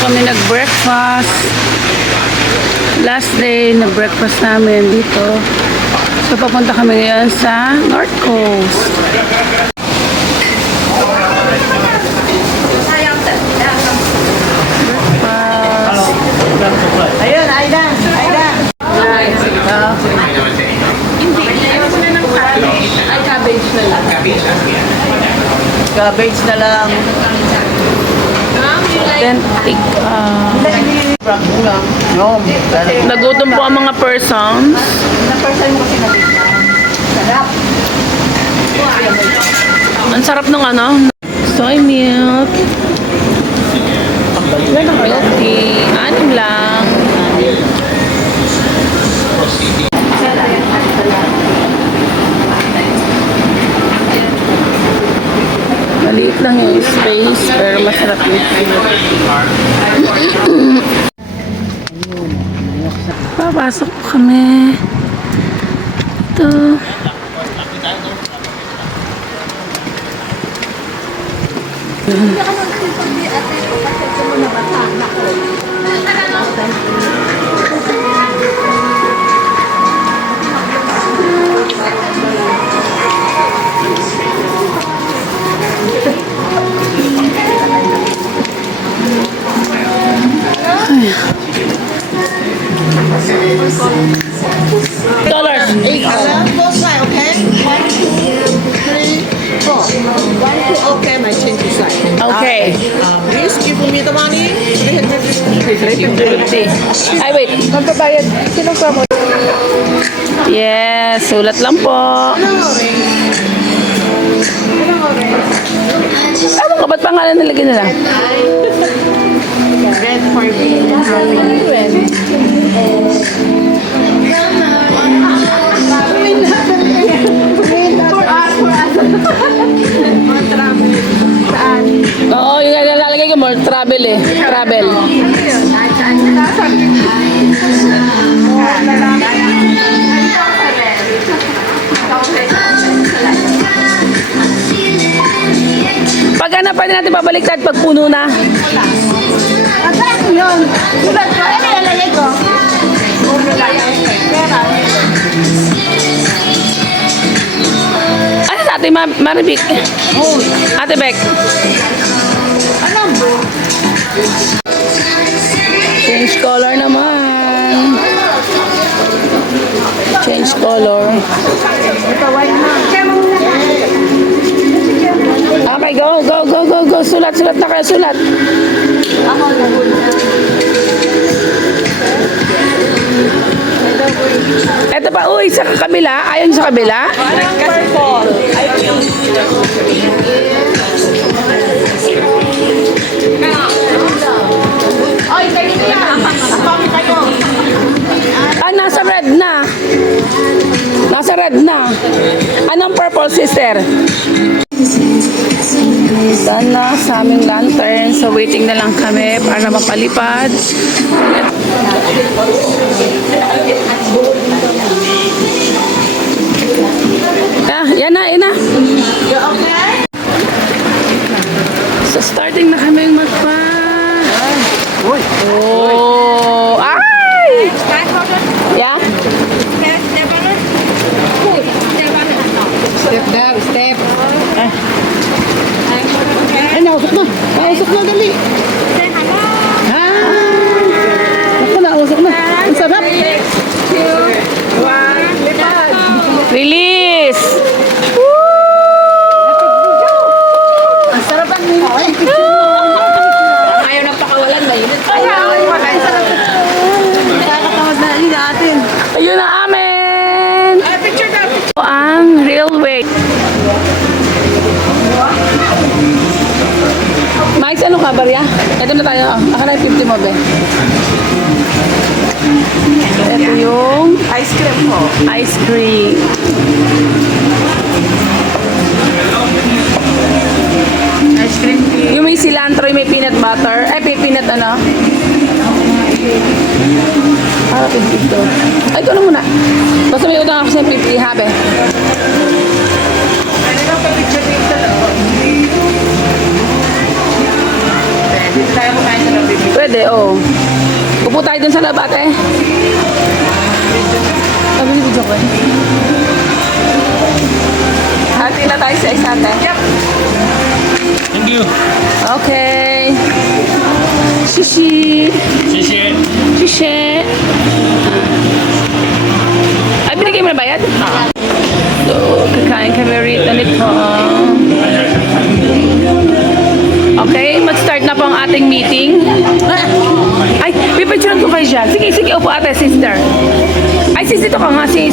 kami nag-breakfast. Last day na breakfast namin dito. So, papunta kami ngayon sa North Coast. Ayun, Aidan. Hindi, ayaw ko na ng cabbage. Ay, cabbage na lang. Cabbage na lang. Authentic. No. Nagutom po ang mga persons. Na-person mo kasi nabigyan. Sarap. Ang sarap ng ano? Soy milk. Milk tea. 6 lang. Maliit lang yung space, pero masarap yung papasok po kami. Ito. Dollars. Both side, okay? 1, 2, 3, 4. 1, 2, okay, my change is like. Okay. Please give me the money. 350. Ay, wait. Magbabayad. Sino ka mo? Yes, sulat lang po. Ano ka? Ba't pangalan nilagay nila? Red for me. Oo, yung nalalagay ko more travel eh. Travel. Pag ano, pwede natin babaliktad pag puno na. Yun. Sulat ko. Ano nilalagay ko? Ano sa ating Maribik? Ate Beck. Ano bro? Change color naman. Change color. Ito, wine na. Okay, go. Sulat na kayo, sulat. Ako na. Ito pa, uy, sa kabila. Ayon sa kabila. Parang purple. I think. Oy, kayo na. Apang kayo. Ah, nasa red na. Nasa red na. Anong purple, sister? Done na sa aming lantern. So, waiting na lang kami para mapalipad. Yan na. So, starting na kami magpa. Oh, ay! Yeah? Step down, step. Ay, nausok na. Nausok na, dali. Ako, nausok na. Ang sarap. Release! Ang sarap ang ayaw na pakawalan ba yun? Ayaw. Ang sarap. Nakakatawad na yun natin. Ayun na amin! Ay, picture na. Ang railway. Mike, ano ka, Barya? Ito na tayo. Ako na yung 50 mo, be. Ito yung Ice cream po. ice cream. Ice cream tea. Yung may cilantro, yung may peanut butter. Ay, may peanut ano? Ah, 50 to. Ay, ito na muna. Basta may utang ako sa 50, habe. Ano lang pa-picture dito? Dito tayo kumain sa ng baby. Pwede, oo. Upo tayo dun sa labat eh. Sabi ni Bidyo ko eh. Hati na tayo sa isa natin. Yep. Thank you. Okay. Shishi. 谢谢。 Shishi. Ay, binigay mo na bayad? So, kakain kami rito nito. Okay, mag-start na po ang ating meeting. Ay, pipicturean ko kayo dyan. Sige, sige, upo ate, sister. Ay, sis, dito ka nga, sis.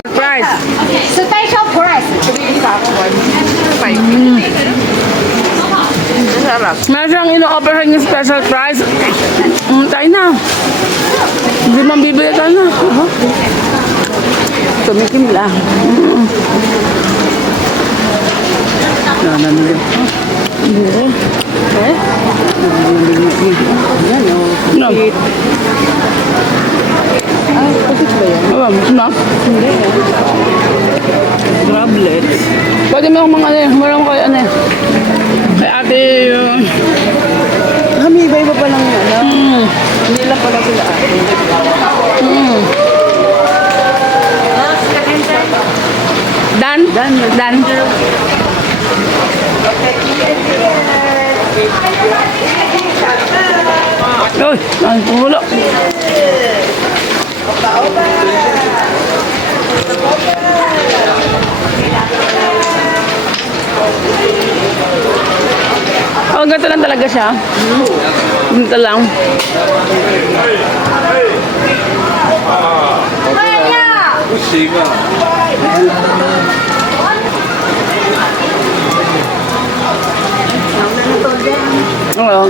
Surprise! Special price. Meron siyang ino-offer yung special price. Tayo na. Hindi man bibili ka na. Tumikim lang. Nanamili. Hindi. Eh? Yan o. No. Ah, bakit ba yan? Oh, no. Hindi. Droplets. Pwede mo akong mga ano eh. Meron ko ano eh. Kay ate yung... May iba-iba pa lang yan. Hindi lang pala sila ate. Dan? Dan. Dan. Uy, ang pulo. Oh, ganito lang talaga siya. Ganito lang. Oo.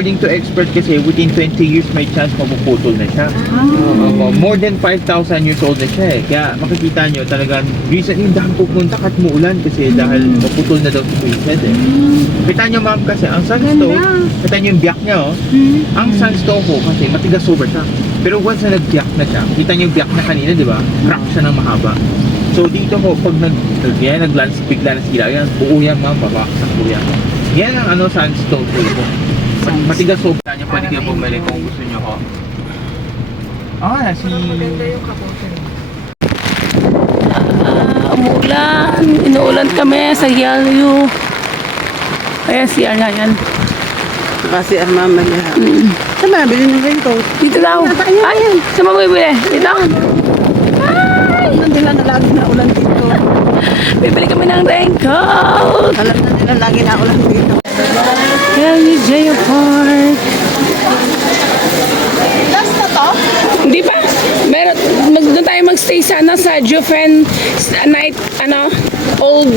According to expert kasi, within 20 years may chance mapuputol na siya. More than 5,000 years old na siya eh. Kaya makikita nyo talagang recently dahil pupunta kahit muulan kasi dahil maputol na daw si Queen's Head eh. Kita nyo ma'am kasi ang sandstone, kita nyo yung biyak niya oh. Ang sandstone ko kasi matigas over siya. Pero once na nag-biyak na siya, kita nyo yung biyak na kanina di ba? Crack siya ng mahaba. So dito ho, pag nag-glance, bigla na sila, yan, buo yan ma'am, babaksak po yan. Yan ang ano sandstone po. Matigas so niya pwede kayo bumili kung gusto niyo ho. Si Umuulan. Inuulan kami sa Yalyo. Ayan si Arna yan. Kasi armama niya. Saan ba nabili ng raincoat? Dito daw. Ay, saan mo bibili? Dito. Ay! Nandun lang na lagi na ulan dito. Bibili kami ng raincoat. Alam na nila lagi na ulan dito. Yalyo Jayo Park. Last na to? Hindi pa. Meron, doon tayo magstay sana sa Jufen night, old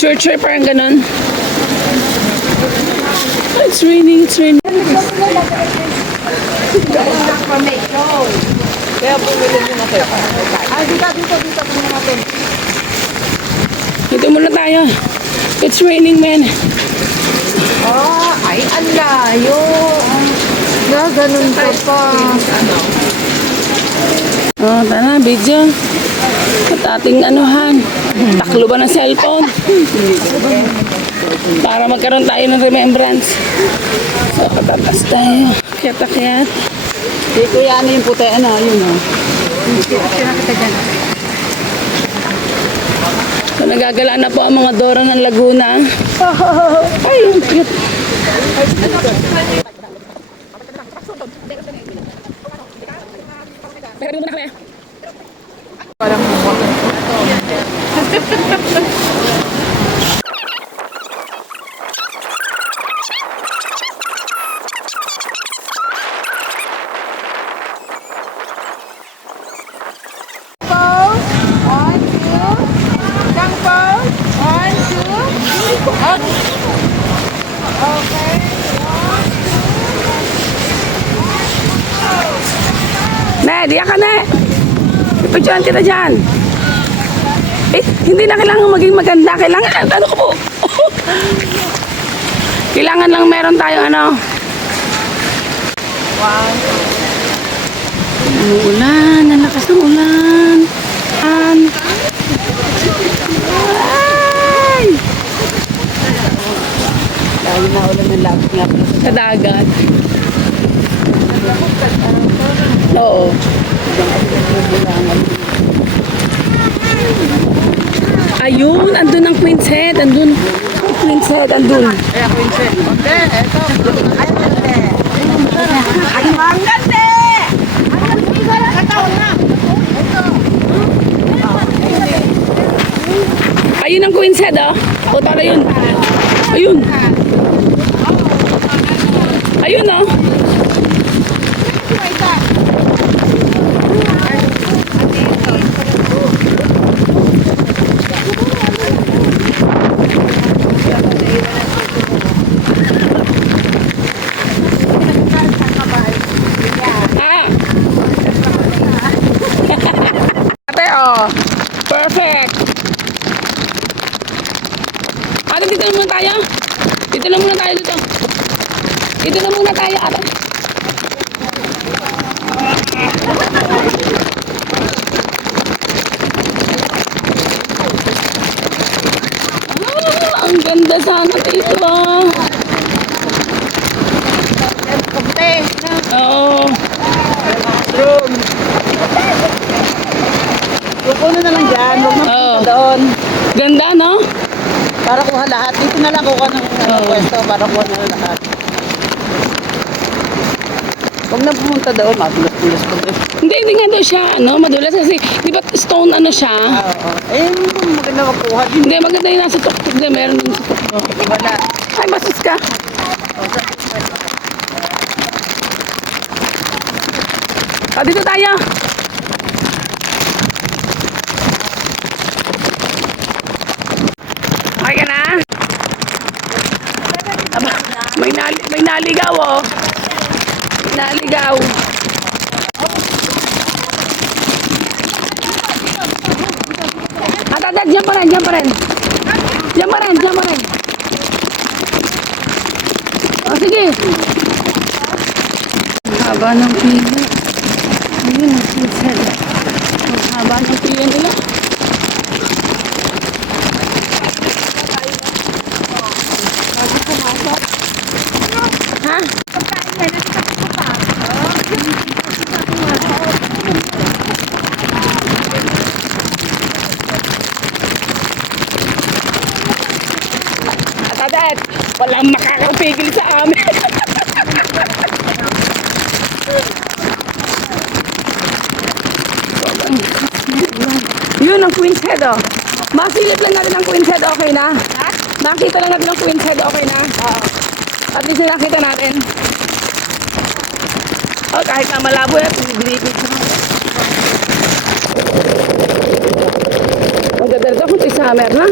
church or parang ganun. It's raining, it's raining. Kaya bumili din ako. Ay, dito natin. Dito muna tayo. It's raining, man. Ay, ang layo. Ganun pa. Oh, tara, video. At ating anuhan. Taklo ba ng cellphone? Para magkaroon tayo ng remembrance. So, patatas tayo. Kiyat-kiyat. Di kuya, ano yung puti? Ano, yun o. So, nagagala na po ang mga Dora ng Laguna. Ay, ang cute. Pero muna kami. Picturean kita dyan. Eh, hindi na kailangan maging maganda. Kailangan, ano ko po? Kailangan lang meron tayong ano. Wow. Ulan, ang lakas ng ulan. Ay! Dahil na ulan ng lapit nga. Sa dagat. Oo. Ayun, andun ang Queen's Head. Andun. Queen's Head, andun. Kaya Quincy. Hindi, eto. Ay, ganda. Ay, ang ganda. Kataon na. Ayun ang Queen's Head, oh. O, tara yun. Ayun. Ayun, oh. Ah. Ate, oh. Perfect. Ate, dito na muna tayo. Dito na muna tayo dito. Dito na muna tayo, ate. Ah, ang ganda sana dito. Kumte. Oo. Room. Pupuno na lang dyan. Huwag na Oo. pupunta doon. Ganda, no? Para kuha lahat. Dito na lang kuha ng Oo. pwesto para kuha na lang lahat. Huwag na pumunta doon. Magulas-gulas pa doon. Hindi nga daw siya, ano, madulas kasi, di ba stone ano siya? Oo. Eh, maganda magkuha din. Hindi, maganda yung nasa tuktok. Hindi, meron din sa tuktok. Wala. Ay, basis ka. Ah, dito tayo. Okay ka na? Aba, may naligaw, oh. May naligaw. At, dyan pa rin, dyan pa rin. Dyan pa rin, dyan pa rin. O, sige. Ang haba ng pila. Ayun, ang sinsel. Ang haba ng pila nila. Ha? At, walang makakapigil sa amin. Yun ang Queen's Head, oh. Masilip lang natin ang Queen's Head, okay na? Nakita lang natin ang Queen's Head, okay na? At least nakita natin. Oh, kahit na malabo yan, pinibigil sa mga. Maganda ito kung summer na.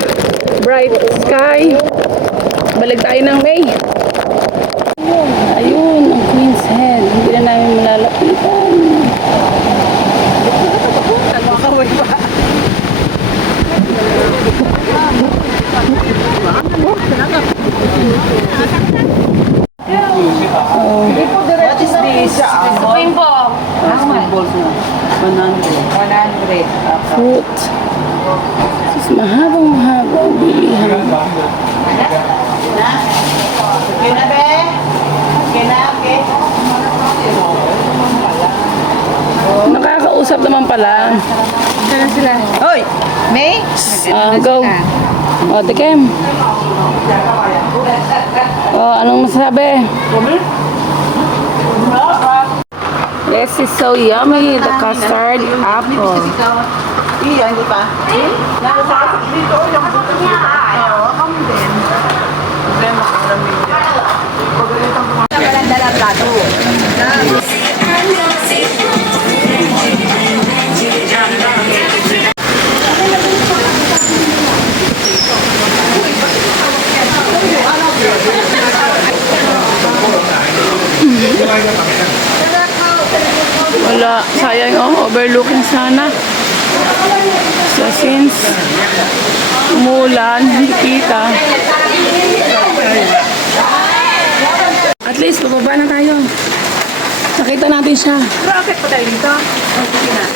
Bright sky. Balik tayo ng May. Ayun, ang Queen's Head. Hindi na namin malalapitan. Nakakaway pa. What is this? Supreme po. How much? 100. Fruit. Sis, mahabang bilihan. Okay na, be? Okay na, okay? Nakakausap naman pala. Saan sila? Hoy! May? Go. O, tikim. O, anong masasabi? Yes, it's so yummy. The custard apple. Iya, hindi pa. Nasa dito, yung buto niya. Oo, kami din. Problema ka namin yan. Walang dalang plato. Wala. Sayang, oh. Overlooking sana. So since umulan, hindi kita. At least, bababa na tayo. Nakita natin siya. Bakit pa tayo dito? Sige na.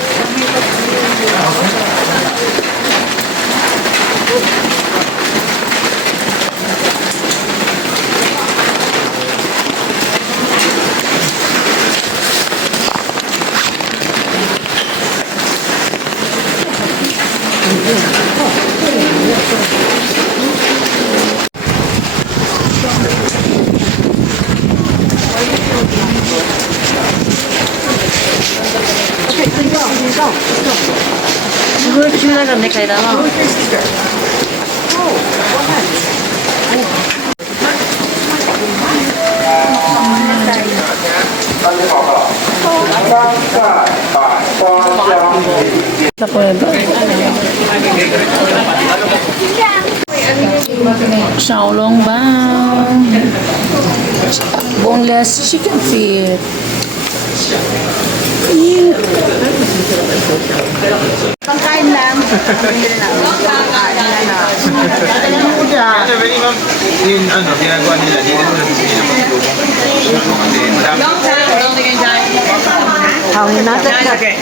이거 지나갔네, 가이다. Sa pwede. Xiaolong bang. Boneless chicken feet. Pangkain lang. Pangkain lang. Dadalhin mo dyan. Kasi pwede ma'am, yung ano, ginagawa nila, dito mo nabibigyan ng pagtulong. Kasi marami. Hangin natin. Okay.